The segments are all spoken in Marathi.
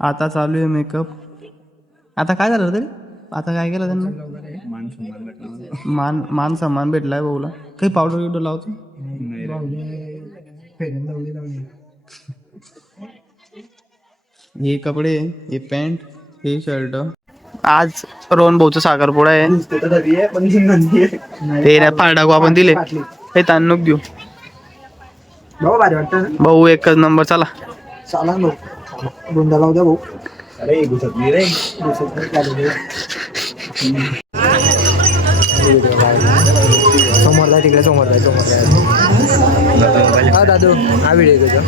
आता चालू आहे मेकअप. आता काय झालं तरी आता काय केलं त्यांना? मान सन्मान भेटलाय भाऊला. काही पावडर गिवडर लावतो? हे कपडे, हे पॅन्ट, हे शर्ट. आज रोहन भाऊचा साखरपुडा आहे. ते नाही फार टाकू आपण दिले हे ताणूक देऊ. भाऊ एकच नंबर. चला गुंडा लावू द्या भाऊ. समोरला तिकडे समोरला हा दादू हा व्हिडिओ तुझा.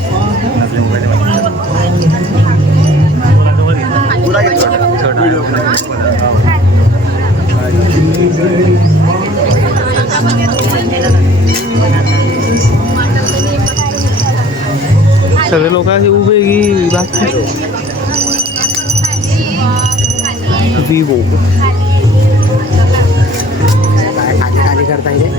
सगळे लोक असे उभे की बाकी खाली करता येईल.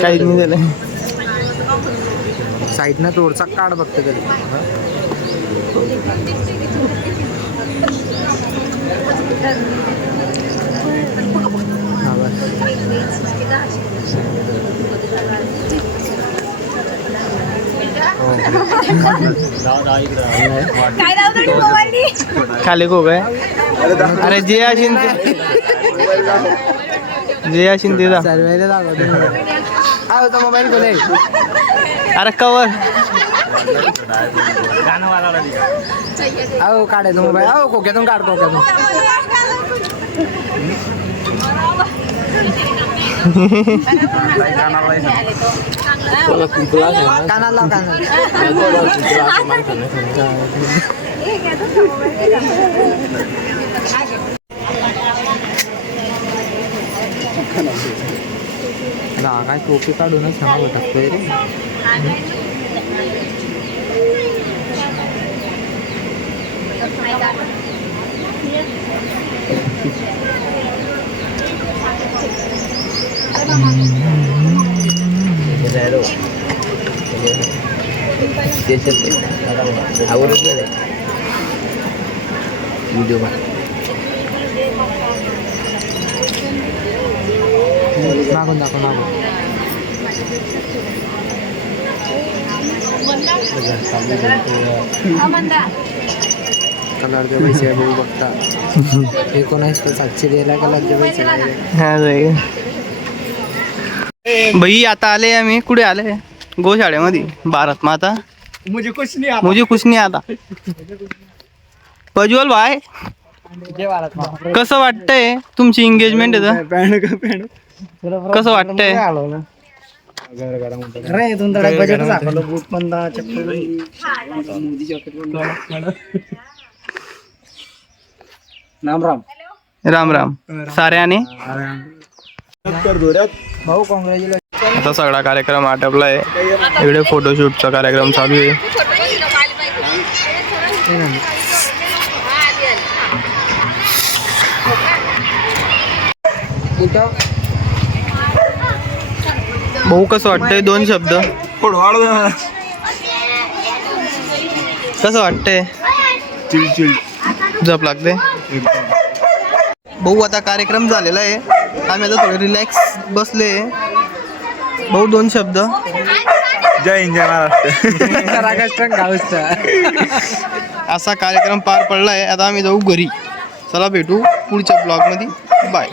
काहीच नाही झालं. साईडनं थोडसा काढ बघते तरी. खाली को काय? अरे जे असेल ते मोबाईल कोण आहे? अरे कवर अहो काढायचं मोबाईल. अहो खोक्यातून काढ खोक्यातून. कानाला काय टोपी काढूनच सांगा टाकतोय रे. व्हिडिओ मागून दाखव मागून. कलरचे पैसे भाऊ बघता. 19,700 द्यायला कलरचे पैसे. भाई आता आले आम्ही. कुठे आले? गोशाळेमध्ये. भारत माता मुझे कुछ नहीं आता. प्रज्वल भाई कसं वाटतंय तुमची एंगेजमेंट आहे? कसं वाटतंय? राम राम साऱ्याने. भाऊ कॉंग्रॅच्युलेशन. आता सगळा कार्यक्रम आटपलाय. इकडे फोटोशूटचा कार्यक्रम चालू आहे. भाऊ कसं वाटतंय? 2 शब्द. कसं वाटतंय? झोप लागते भाऊ. आता कार्यक्रम झालेला आहे. आम्ही आता थोडे रिलॅक्स बसले. भाऊ 2 शब्द. जय हिंद जय महाराष्ट्र. असा कार्यक्रम पार पडला आहे. आता आम्ही जाऊ घरी. चला भेटू पुढच्या ब्लॉग मध्ये. बाय.